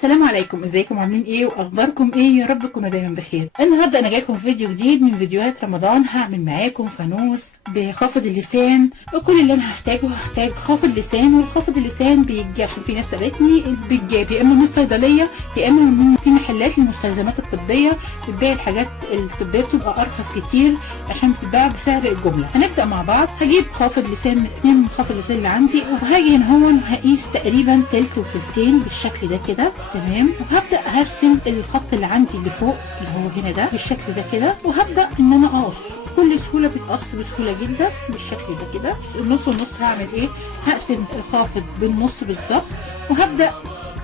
السلام عليكم، ازيكم عاملين ايه واخباركم ايه؟ يا رب تكونوا دايما بخير. النهارده انا جايلكم في فيديو جديد من فيديوهات رمضان. هعمل معاكم فانوس بخافض اللسان، وكل اللي انا هحتاج خافض لسان. والخافض اللسان بيجي عشان في ناس سالتني بيتجاب يا اما من الصيدليه يا اما من في محلات المستلزمات الطبيه بتبيع الحاجات الطبيه، بتبقى ارخص كتير عشان بتتباع بسعر الجمله. هنبدا مع بعض. هجيب خافض لسان، 2 من خافض اللسان اللي عندي، وهاجي هنا هون هقيس تقريبا تلت وتلتين بالشكل ده كده، تمام. وهبدا هرسم الخط اللي عندي اللي فوق اللي هو هنا ده بالشكل ده كده، وهبدا ان انا اقص. بكل سهوله بتقص بسهوله جدا بالشكل ده كده. النص والنص هعمل ايه؟ هقسم الخافض بالنص بالظبط، وهبدا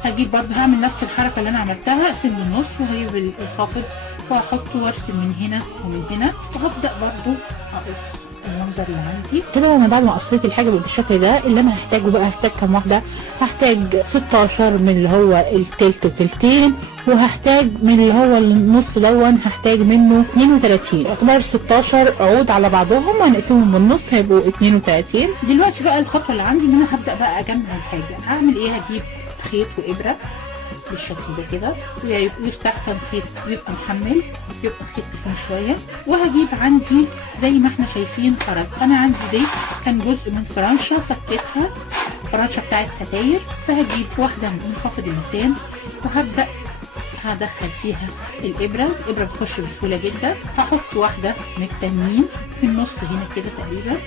هجيب برضه هعمل نفس الحركه اللي انا عملتها، اقسم بالنص وهجيب الخافض واحطه وارسم من هنا ومن هنا، وهبدا برضه اقص المنظر اللي عندي كده. انا بعد ما قصيت الحاجه بالشكل ده، اللي انا هحتاجه بقى هحتاج كام واحده؟ هحتاج 16 من اللي هو التلت وتلتين، وهحتاج من اللي هو النص دون هحتاج منه 32. يعتبر 16 عود على بعضهم وهنقسمهم بالنص هيبقوا 32. دلوقتي بقى الخطوه اللي عندي ان انا هبدا بقى اجمع الحاجه. هعمل ايه؟ هجيب خيط وابره بالشكل ده كده، يعني يستحسن خيط يبقى محمل، يبقى خيط تخين شويه. وهجيب عندي زي ما احنا شايفين خرز. انا عندي دي كان جزء من فرنشه فكيتها، فرنشه بتاعت ستاير، فهجيب واحده من خافض اللسان وهبدا هدخل فيها الابره بتخش بسهوله جدا. هحط واحده من التانيين في النص هنا كده تقريبا.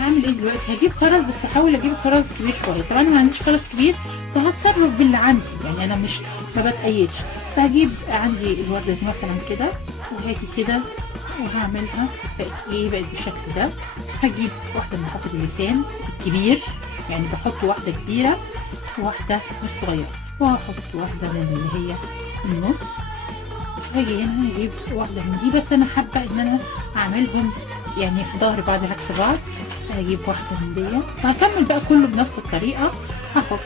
هعمل ايه دلوقتي؟ هجيب خرز، بس هحاول اجيب خرز كبير شويه. طبعا انا ما عنديش خرز كبير فهتصرف باللي عندي، يعني انا مش ما بتقيدش. فهجيب عندي الورده دي مثلا كده وهاجي كده وهعملها بقت بالشكل ده. هجيب واحده من خافض اللسان الكبير، يعني بحط واحده كبيره وواحده صغيره، وهحط واحده من اللي هي النص. هاجي هنا هجيب واحده من دي، بس انا حابه ان انا اعملهم يعني في ظهر بعض عكس بعض. هجيب واحده من دي وهكمل بقى كله بنفس الطريقه. هحط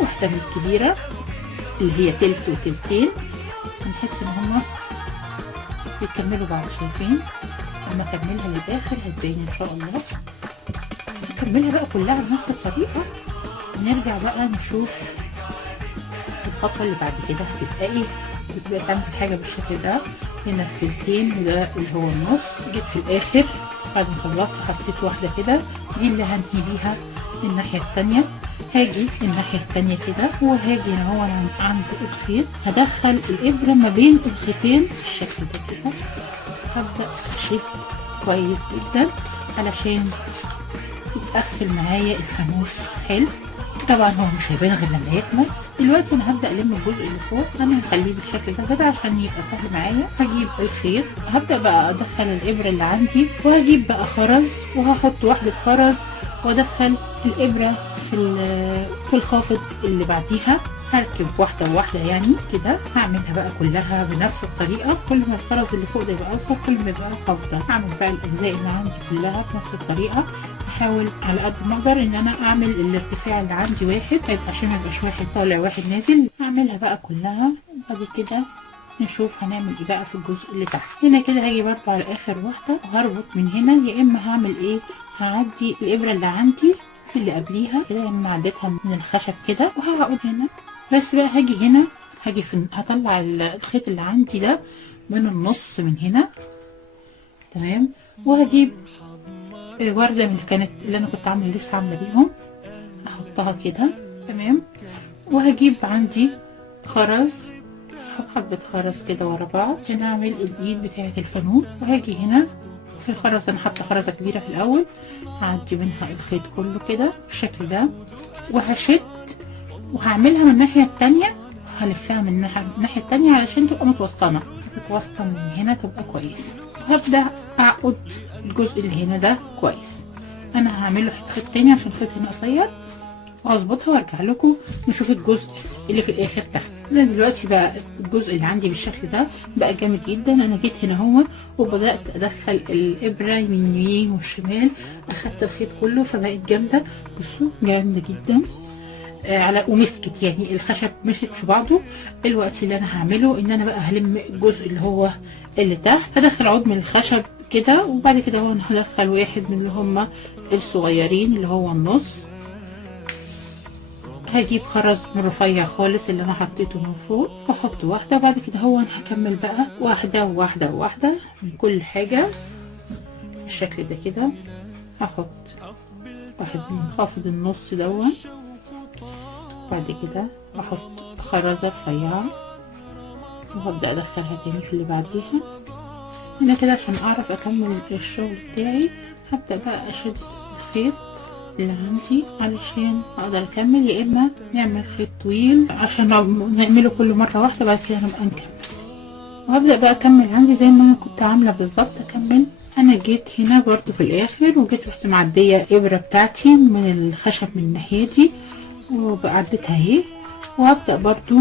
واحده من الكبيره اللي هي تلت وتلتين، بنحس ان هما بيكملوا بعض. شايفين؟ لما اكملها للاخر هتبين ان شاء الله. نكملها بقى كلها بنفس الطريقه، ونرجع بقى نشوف الخطوه اللي بعد كده هتبقى ايه. بتبقى تعمل حاجه بالشكل ده، هنا التلتين وده اللي هو النص. جيت في الاخر بعد ما خلصت حطيت واحده كده، دي اللي هنهي بيها الناحيه التانيه. هاجي الناحيه التانيه كده، وهاجي هنا هو عند الخيط هدخل الابره ما بين الخيطين بالشكل ده كده. هبدا اشد كويس جدا علشان يتقفل معايا الفانوس حلو. طبعا هو مش هيبان غير لما يكمل. دلوقتي انا هبدا الم الجزء اللي فوق، انا هخليه بالشكل ده كده عشان يبقى سهل معايا. هجيب الخيط، هبدا بقى ادخل الابره اللي عندي، وهجيب بقى خرز وهحط واحده خرز وادخل الابره في الخافض اللي بعديها. هركب واحده واحده يعني كده. هعملها بقى كلها بنفس الطريقه، كل ما الخرز اللي فوق ده يبقى اصغر كل ما يبقى افضل. هعمل بقى الاجزاء اللي عندي كلها بنفس الطريقه. احاول على قد ما اقدر ان انا اعمل الارتفاع اللي عندي واحد، عشان ما يبقاش واحد طالع واحد نازل. هعملها بقى كلها، وبعد كده نشوف هنعمل ايه بقى في الجزء اللي تحت. هنا كده هاجي برضه على اخر واحده وهربط من هنا، يا اما هعمل ايه؟ هعدي الابره اللي عندي في اللي قبليها كده، يعني انا عديتها من الخشب كده وهقعد هنا. بس بقى هاجي هنا هطلع الخيط اللي عندي ده من النص من هنا، تمام. وهجيب وردة من اللي انا كنت لسه عامله بيهم، احطها كده، تمام. وهجيب عندي خرز، حبة خرز كده ورا بعض عشان اعمل الايد بتاعة الفانوس. وهاجي هنا في الخرز، انا حاطه خرزة كبيرة في الاول، هعدي منها الخيط كله كده بالشكل ده، وهشد وهعملها من الناحية التانية، هلفها من الناحية التانية علشان تبقى متوسطنة من هنا تبقى كويسة. هبدأ اعقد الجزء اللي هنا ده كويس. انا هعمله خيط تاني عشان الخيط هنا قصير، وهظبطها وارجع لكم نشوف الجزء اللي في الاخر تحت. انا دلوقتي بقى الجزء اللي عندي بالشكل ده بقى جامد جدا. انا جيت هنا هو وبدات ادخل الابره من اليمين والشمال، اخدت الخيط كله فبقت جامده. بصوا جامده جدا على ومسكت، يعني الخشب مسك في بعضه. الوقت اللي انا هعمله ان انا بقى هلم الجزء اللي هو اللي تحت، هدخل عود من الخشب كده، وبعد كده هو انا هدخل واحد من اللي هما الصغيرين اللي هو النص. هجيب خرز من رفيع خالص اللي انا حطيته من فوق، هحط واحده، وبعد كده هو هكمل بقى واحده وواحده وواحده من كل حاجه بالشكل ده كده. هحط واحد منخفض النص دون، بعد كده احط خرزه رفيعه وهبدا ادخلها تاني في اللي بعديها. هنا كده عشان اعرف اكمل الشغل بتاعي هبدا بقى اشد الخيط اللي عندي علشان اقدر اكمل، يا اما نعمل خيط طويل عشان نعمله كل مره واحده بعد كده نبقى نكمل. وهبدا بقى اكمل عندي زي ما انا كنت عامله بالظبط اكمل. انا جيت هنا برضو في الاخر وجيت رحت معديه ابره بتاعتي من الخشب من الناحيه دي وبعدتها اهي، وهبدا برضو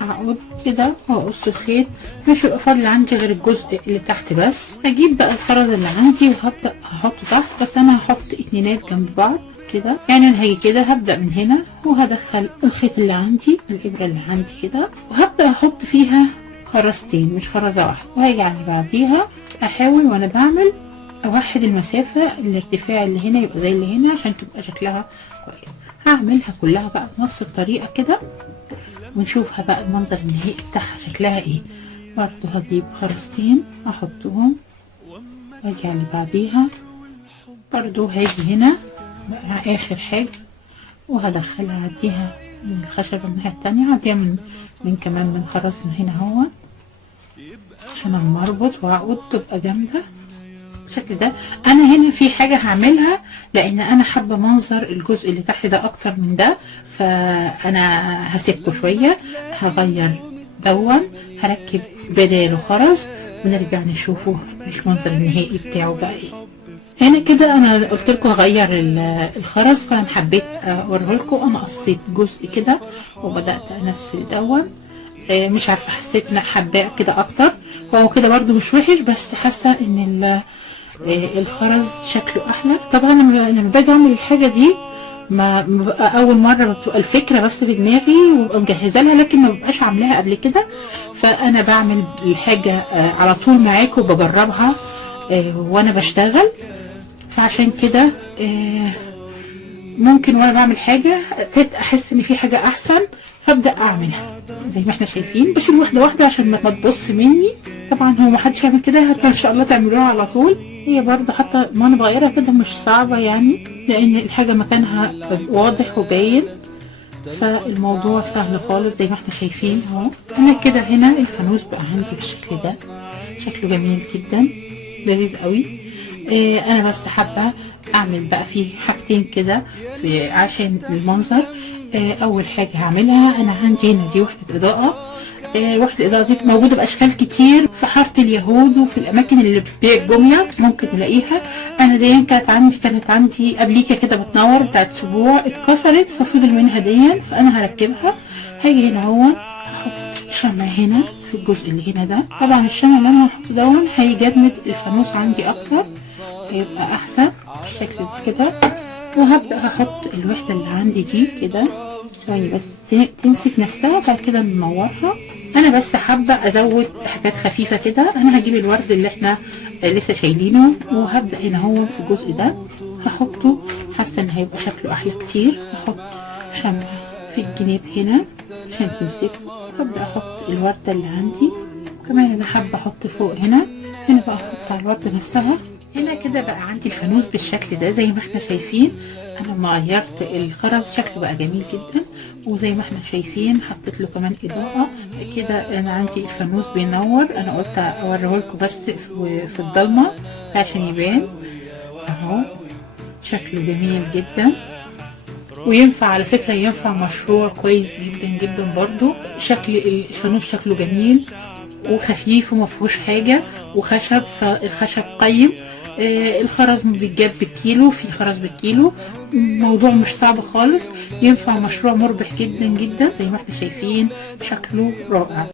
هقعد كده واقص الخيط، مش هيبقى فاضل عندي غير الجزء اللي تحت بس. هجيب بقى الخرز اللي عندي وهبدا احطه تحت، بس انا هحط اتنينات جنب بعض كده، يعني انا هاجي كده هبدا من هنا وهدخل الخيط اللي عندي الابره اللي عندي كده، وهبدا احط فيها خرزتين مش خرزه واحده، وهاجي على بعديها احاول وانا بعمل اوحد المسافه، الارتفاع اللي هنا يبقى زي اللي هنا عشان تبقى شكلها كويس. هعملها كلها بقى بنفس الطريقه كده ونشوفها بقى المنظر النهائي بتاعها شكلها ايه. برضو هجيب خرزتين احطهم واجي على اللي بعديها، برضو هاجي هنا مع اخر حاجه وهدخلها عديها من الخشبه الناحيه التانية، عديها من كمان من خرز من هنا اهو عشان اما اربط واعقد تبقى جامده بالشكل ده. انا هنا في حاجه هعملها لان انا حابه منظر الجزء اللي تحت ده اكتر من ده، فانا هسيبكم شويه هغير دون، هركب بداله خرز ونرجع نشوفه المنظر النهائي بتاعه بقى ايه. هنا كده انا قلت لكم هغير الخرز، فانا حبيت اوريه لكم. انا قصيت جزء كده وبدات انسل دون، مش عارفه حسيت ان حباه كده اكتر، هو كده برده مش وحش بس حاسه ان الخرز شكله احلى. طبعا لما باجي اعمل الحاجه دي ما ببقى اول مره بتبقى الفكره بس في دماغي وببقى مجهزه لها، لكن ما ببقاش عاملاها قبل كده، فانا بعمل الحاجه على طول معاكم وبجربها وانا بشتغل. فعشان كده ممكن وانا بعمل حاجه احس ان في حاجه احسن فابدا اعملها زي ما احنا شايفين، بشيل واحده واحده عشان ما تبص مني. طبعا هو ما حدش يعمل كده، ان شاء الله تعملوها على طول. هي برضه حتى ما انا بغيرها كده مش صعبه يعني، لان الحاجه مكانها واضح وباين، فالموضوع سهل خالص زي ما احنا شايفين اهو. انا كده هنا الفانوس بقى عندي بالشكل ده، شكله جميل جدا لذيذ قوي. انا بس حابه اعمل بقى فيه حاجتين كده عشان المنظر. اول حاجه هعملها انا عندي هنا دي وحده اضاءه، وحده الاضاءه دي موجوده باشكال كتير في حاره اليهود وفي الاماكن اللي بتبيع الجمله ممكن نلاقيها. انا دي كانت عندي قبليكه كده بتنور بتاعت اسبوع اتكسرت ففضل منها دي، فانا هركبها. هاجي هنا اهو احط شمع هنا في الجزء اللي هنا ده. طبعا الشمع اللي انا هحطه دون هيجمد الفانوس عندي اكتر، هيبقى احسن بالشكل ده كده. وهبدا احط الوحده اللي عندي دي كده ثواني بس تمسك نفسها وبعد كده ننورها. انا بس حابه ازود حاجات خفيفه كده. انا هجيب الورد اللي احنا لسه شايلينه وهبدا هنا هو في الجزء ده هحطه، حاسه ان هيبقى شكله احلى كتير. هحط شمع في الجناب هنا عشان تمسك، هبدا احط الورده اللي عندي. كمان انا حابه احط فوق هنا بقى احط على الورده نفسها. هنا كده بقى عندي الفانوس بالشكل ده زي ما احنا شايفين. انا لما غيرت الخرز شكله بقى جميل جدا، وزي ما احنا شايفين حطيت له كمان اضاءه كده. انا عندي الفانوس بينور، انا قلت اوريه لكم بس في الضلمه عشان يبان اهو. شكله جميل جدا وينفع على فكره، ينفع مشروع كويس جدا جدا برضو. شكل الفانوس شكله جميل وخفيف ومفيهوش حاجه وخشب، فالخشب قيم. الخرز بيتجاب بالكيلو، في خرز بالكيلو، الموضوع مش صعب خالص، ينفع مشروع مربح جدا جدا زي ما احنا شايفين شكله رائع.